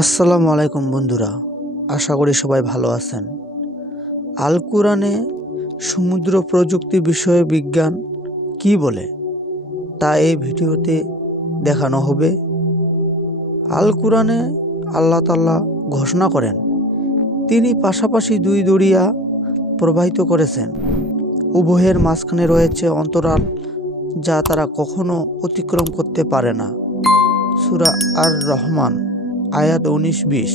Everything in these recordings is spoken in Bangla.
আসসালামু আলাইকুম বন্ধুরা, আশা করি সবাই ভালো আছেন। আল কুরআনে সমুদ্র প্রযুক্তি বিষয়ে বিজ্ঞান কি বলে তা এই ভিডিওতে দেখানো হবে। আল কুরআনে আল্লাহ তাআলা ঘোষণা করেন তিনি পাশাপাশি দুই দরিয়া প্রবাহিত করেছেন, উভয়ের মাঝখানে রয়েছে অন্তরাল যা তারা কখনো অতিক্রম করতে পারে না। সূরা আর রহমান আয়াত 19-20।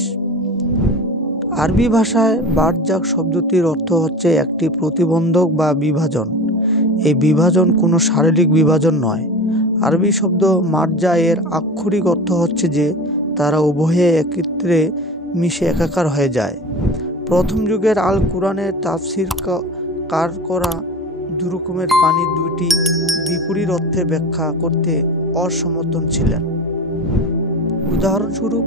আরবি ভাষায় বারজাক শব্দটির অর্থ হচ্ছে একটি প্রতিবন্ধক বা বিভাজন। এই বিভাজন কোনো শারীরিক বিভাজন নয়। আরবি শব্দ মারজা এর আক্ষরিক অর্থ হচ্ছে যে তারা উভয়ে একত্রে মিশে একাকার হয়ে যায়। প্রথম যুগের আল কুরআনের তাফসির কারকরা দুরকমের পানির দুইটি বিপরীত অর্থে ব্যাখ্যা করতে অসমর্থন ছিলেন। উদাহরণস্বরূপ,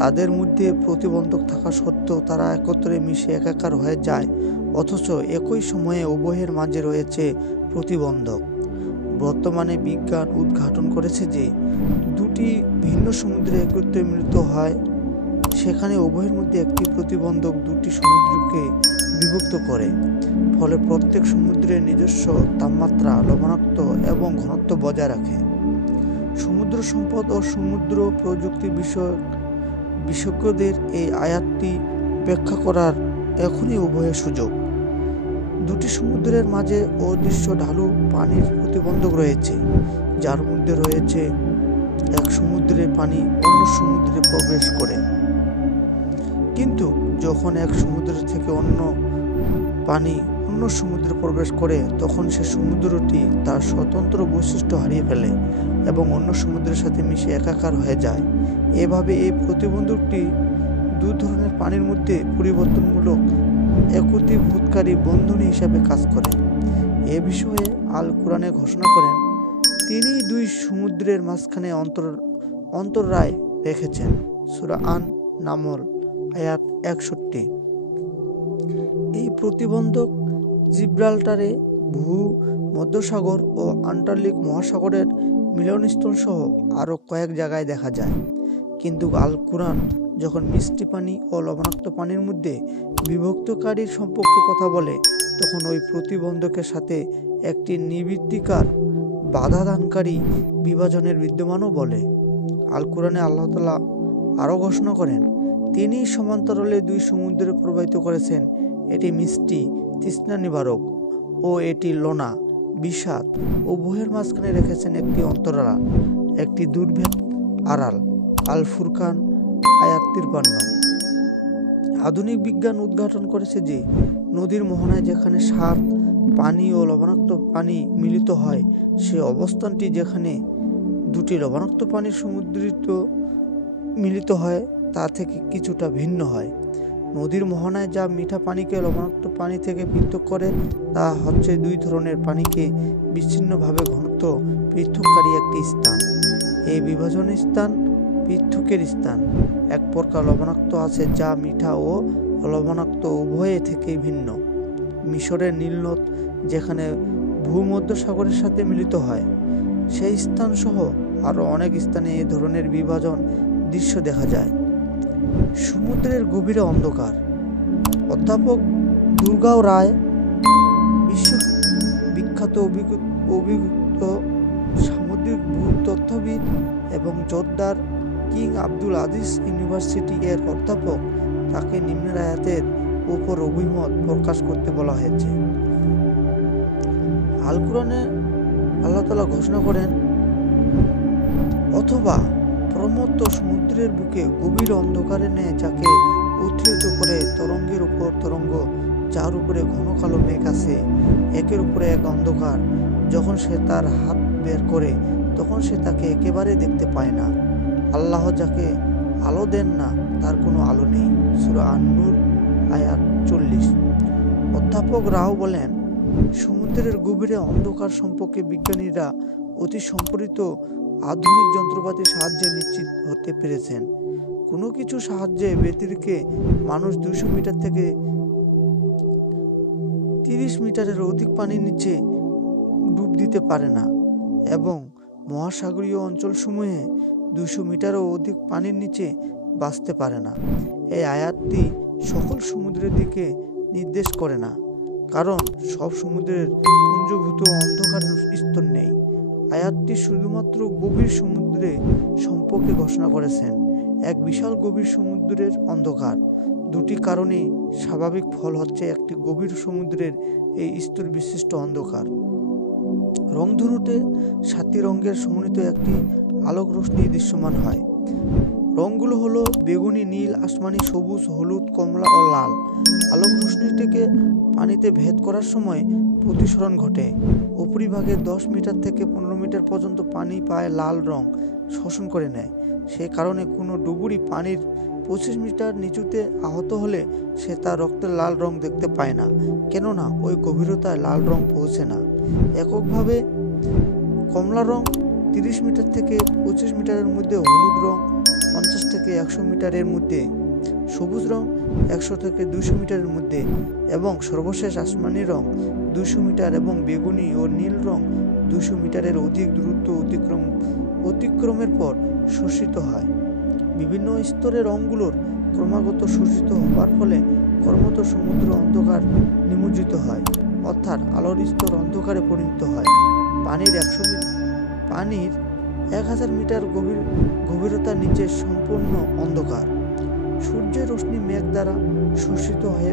তাদের মধ্যে প্রতিবন্ধক থাকা সত্ত্বেও তারা একত্রে মিশে একাকার হয়ে যায়, অথচ একই সময়ে উভয়ের মাঝে রয়েছে প্রতিবন্ধক। বর্তমানে বিজ্ঞান উদ্ঘাটন করেছে যে দুটি ভিন্ন সমুদ্রে একত্রে মিলিত হয়, সেখানে উভয়ের মধ্যে একটি প্রতিবন্ধক দুটি সমুদ্রকে বিভক্ত করে। ফলে প্রত্যেক সমুদ্রের নিজস্ব তাপমাত্রা, লবণাক্ত এবং ঘনত্ব বজায় রাখে। সমুদ্র সম্পদ ও সমুদ্র প্রযুক্তি বিষয়ক বিশেষজ্ঞদের এই আয়াতটি ব্যাখ্যা করার এখনই উভয়ের সুযোগ। দুটি সমুদ্রের মাঝে অদৃশ্য ঢালু পানির প্রতিবন্ধক রয়েছে, যার মধ্যে রয়েছে এক সমুদ্রের পানি অন্য সমুদ্রে প্রবেশ করে। কিন্তু যখন এক সমুদ্র থেকে অন্য পানি অন্য সমুদ্রে প্রবেশ করে, তখন সে সমুদ্রটি তার স্বতন্ত্র বৈশিষ্ট্য হারিয়ে ফেলে এবং অন্য সমুদ্রের সাথে মিশে একাকার হয়ে যায়। এভাবে এই প্রতিবন্ধকটি দুই ধরনের পানির মধ্যে পরিবর্তনমূলক একীভূতকারী বন্ধনী হিসাবে কাজ করে। এ বিষয়ে আল কুরআনে ঘোষণা করেন তিনি দুই সমুদ্রের মাঝখানে অন্তরায় রেখেছেন। সূরা আন নামল আয়াত 61। এই প্রতিবন্ধক জিব্রাল্টারে ভূমধ্যসাগর ও আন্টার্কটিক মহাসাগরের মিলনস্থল সহ আরও কয়েক জায়গায় দেখা যায়। কিন্তু আল কুরআন যখন মিষ্টি পানি ও লবণাক্ত পানির মধ্যে বিভক্তকারীর সম্পর্কে কথা বলে, তখন ওই প্রতিবন্ধকের সাথে একটি নিবৃত্তিকার বাধাদানকারী বিভাজনের বিদ্যমানও বলে। আল কুরআনে আল্লাহ তাআলা আরও ঘোষণা করেন তিনি সমান্তরালে দুই সমুদ্রে প্রবাহিত করেছেন, এটি মিষ্টি, তৃষ্ণা নিবারক ও এটি লোনা, বিষাদ। উভয়ের মাঝখানে রেখেছেন একটি অন্তরাল, একটি দুর্ভেদ আড়াল। আল ফুরকান আয়াত 53। আধুনিক বিজ্ঞান উদ্ঘাটন করেছে যে নদীর মোহনায় যেখানে স্বাদ পানি ও লবণাক্ত পানি মিলিত হয়, সে অবস্থানটি যেখানে দুটি লবণাক্ত পানির সমুদ্রিত মিলিত হয় তা থেকে কিছুটা ভিন্ন হয়। নদীর মোহনায় যা মিঠা পানিকে লবণাক্ত পানি থেকে পৃথক করে, তা হচ্ছে দুই ধরনের পানিকে বিচ্ছিন্নভাবে ঘনত্ব পৃথককারী একটি স্থান। এই বিভাজন স্থান পৃথকের স্থান। এক প্রকার লবণাক্ত আছে যা মিঠা ও লবণাক্ত উভয়ে থেকেই ভিন্ন। মিশরের নীলনদ যেখানে ভূমধ্যসাগরের সাথে মিলিত হয়, সেই স্থান সহ আরও অনেক স্থানে এ ধরনের বিভাজন দৃশ্য দেখা যায়। সমুদ্রের গভীরে অন্ধকার। অধ্যাপক দুর্গাও রায়, বিশ্ববিখ্যাত অভিজ্ঞ সামুদ্রিক ভূতত্ত্ববিদ এবং জোরদার কিং আব্দুল আজিজ ইউনিভার্সিটি এর অধ্যাপক, তাকে নিম্নের আয়াতের উপর অভিমত প্রকাশ করতে বলা হয়েছে। আল কুরআনে আল্লাহ তাআলা ঘোষণা করেন অথবা প্রমত্ত সমুদ্রের বুকে গভীর অন্ধকারে নেয় যাকে উদ্ধৃত করে তরঙ্গের উপর তরঙ্গ, যার উপরে ঘন কালো মেঘ আছে, একের উপরে এক অন্ধকার। যখন সে তার হাত বের করে, তখন সে তাকে একেবারে দেখতে পায় না। আল্লাহ যাকে আলো দেন না, তার কোনো আলো নেই। সূরা আন-নূর আয়াত 40। অধ্যাপক রাও বলেন সমুদ্রের গভীরে অন্ধকার সম্পর্কে বিজ্ঞানীরা অতি সম্প্রতি আধুনিক যন্ত্রপাতির সাহায্যে নিশ্চিত হতে পেরেছেন। কোনো কিছু সাহায্যে ব্যতিরেকে মানুষ 200 মিটার থেকে 30 মিটারের অধিক পানির নিচে ডুব দিতে পারে না, এবং মহাসাগরীয় অঞ্চলসমূহে 200 মিটারও অধিক পানির নিচে বাঁচতে পারে না। এই আয়াতটি সকল সমুদ্রের দিকে নির্দেশ করে না, কারণ সব সমুদ্রের পুঞ্জভূত অন্ধকারের স্তর নেই। আয়াতটি শুধুমাত্র গভীর সমুদ্রে সম্পর্কে ঘোষণা করেছেন, এক বিশাল গভীর সমুদ্রের অন্ধকার। দুটি কারণে স্বাভাবিক ফল হচ্ছে একটি গভীর সমুদ্রের এই স্তর বিশিষ্ট অন্ধকার। রংধনুতে 7টি রঙের সমন্বিত একটি আলোক রশ্মি দৃশ্যমান হয়। রঙগুলো হলো বেগুনি, নীল, আসমানি, সবুজ, হলুদ, কমলা ও লাল। আলোক রশ্মিটিকে পানিতে ভেদ করার সময় প্রতিসরণ ঘটে। উপরিভাগে 10 মিটার থেকে 15 মিটার পর্যন্ত পানি পায় লাল রং শোষণ করে নেয়। সে কারণে কোনো ডুবুরি পানির 25 মিটার নিচুতে আহত হলে সে তার রক্তের লাল রং দেখতে পায় না, কেননা ওই গভীরতায় লাল রং পৌঁছে না। এককভাবে কমলা রং 30 মিটার থেকে 25 মিটারের মধ্যে, হলুদ রং 50 থেকে 100 মিটারের মধ্যে, সবুজ রং 100 থেকে 200 মিটারের মধ্যে এবং সর্বশেষ আসমানি রং 200 মিটার এবং বেগুনি ও নীল রং 200 মিটারের অধিক দূরত্ব অতিক্রমের পর শোষিত হয়। বিভিন্ন স্তরের রঙগুলোর ক্রমাগত শোষিত হওয়ার ফলে ক্রমত সমুদ্র অন্ধকার নিমজ্জিত হয়, অর্থাৎ আলোর স্তর অন্ধকারে পরিণত হয়। পানির 1000 মিটার গভীরতার নিচে সম্পূর্ণ অন্ধকার। সূর্যের রশ্মি মেঘ দ্বারা শোষিত হয়ে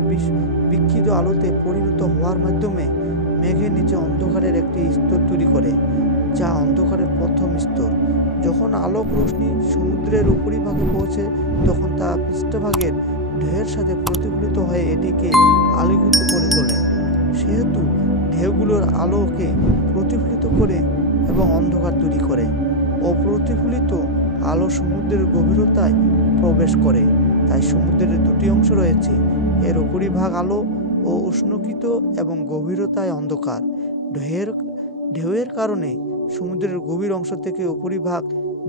বিক্ষিপ্ত আলোতে পরিণত হওয়ার মাধ্যমে মেঘের নিচে অন্ধকারের একটি স্তর তৈরি করে, যা অন্ধকারের প্রথম স্তর। যখন আলোক রশ্মি সমুদ্রের উপরিভাগে পৌঁছে, তখন তা পৃষ্ঠভাগের ঢেউয়ের সাথে প্রতিফলিত হয়ে এটিকে আলোকিত করে তোলে। সেহেতু ঢেউগুলোর আলোকে প্রতিফলিত করে এবং অন্ধকার তৈরি করে। অপ্রতিফলিত আলো সমুদ্রের গভীরতায় প্রবেশ করে। তাই সমুদ্রের দুটি অংশ রয়েছে, এর উপরিভাগ আলো ও উষ্ণকৃত এবং গভীরতায় অন্ধকার। ঢেউয়ের কারণে সমুদ্রের গভীর অংশ থেকে উপরিভাগ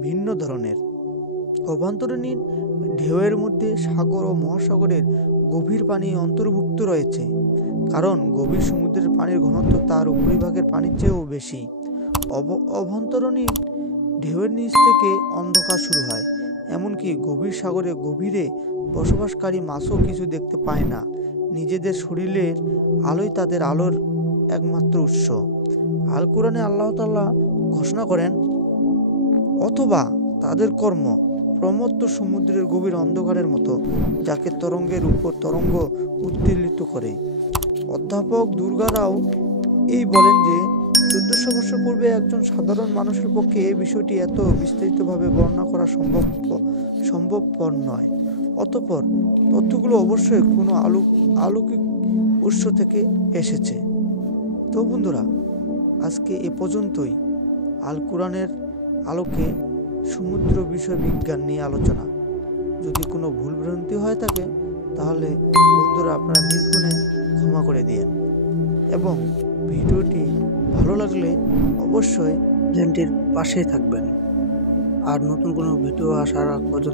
ভিন্ন ধরনের। অভ্যন্তরীণ ঢেউয়ের মধ্যে সাগর ও মহাসাগরের গভীর পানি অন্তর্ভুক্ত রয়েছে, কারণ গভীর সমুদ্রের পানির ঘনত্ব তার উপরিভাগের পানির চেয়েও বেশি। অভ্যন্তরীণ ঢেউয়ের নিচ থেকে অন্ধকার শুরু হয়, এমনকি গভীর সাগরে গভীরে বসবাসকারী মাছও কিছু দেখতে পায় না। নিজেদের শরীরের আলোই তাদের আলোর একমাত্র উৎস। আল কোরআনে আল্লাহ তাআলা ঘোষণা করেন, অথবা তাদের কর্ম প্রমত্ত সমুদ্রের গভীর অন্ধকারের মতো, যাকে তরঙ্গের উপর তরঙ্গ উত্তোলিত করে। অধ্যাপক দুর্গারাও এই বলেন যে 1400 বছর পূর্বে একজন সাধারণ মানুষের পক্ষে এই বিষয়টি এত বিস্তারিতভাবে বর্ণনা করা সম্ভবপর নয়। অতঃপর তথ্যগুলো অবশ্যই কোনো অলৌকিক উৎস থেকে এসেছে। তো বন্ধুরা, আজকে এ পর্যন্তই আল কোরআনের আলোকে সমুদ্র বিষয় বিজ্ঞান নিয়ে আলোচনা। যদি কোনো ভুলভ্রান্তি হয়ে থাকে তাহলে বন্ধুরা আপনারা নিজ গুণে ক্ষমা করে দিয়েন, এবং ভিডিওটি ভালো লাগলে অবশ্যই চ্যানেলটির পাশে থাকবেন। আর নতুন কোনো ভিডিও আসার আগ পর্যন্ত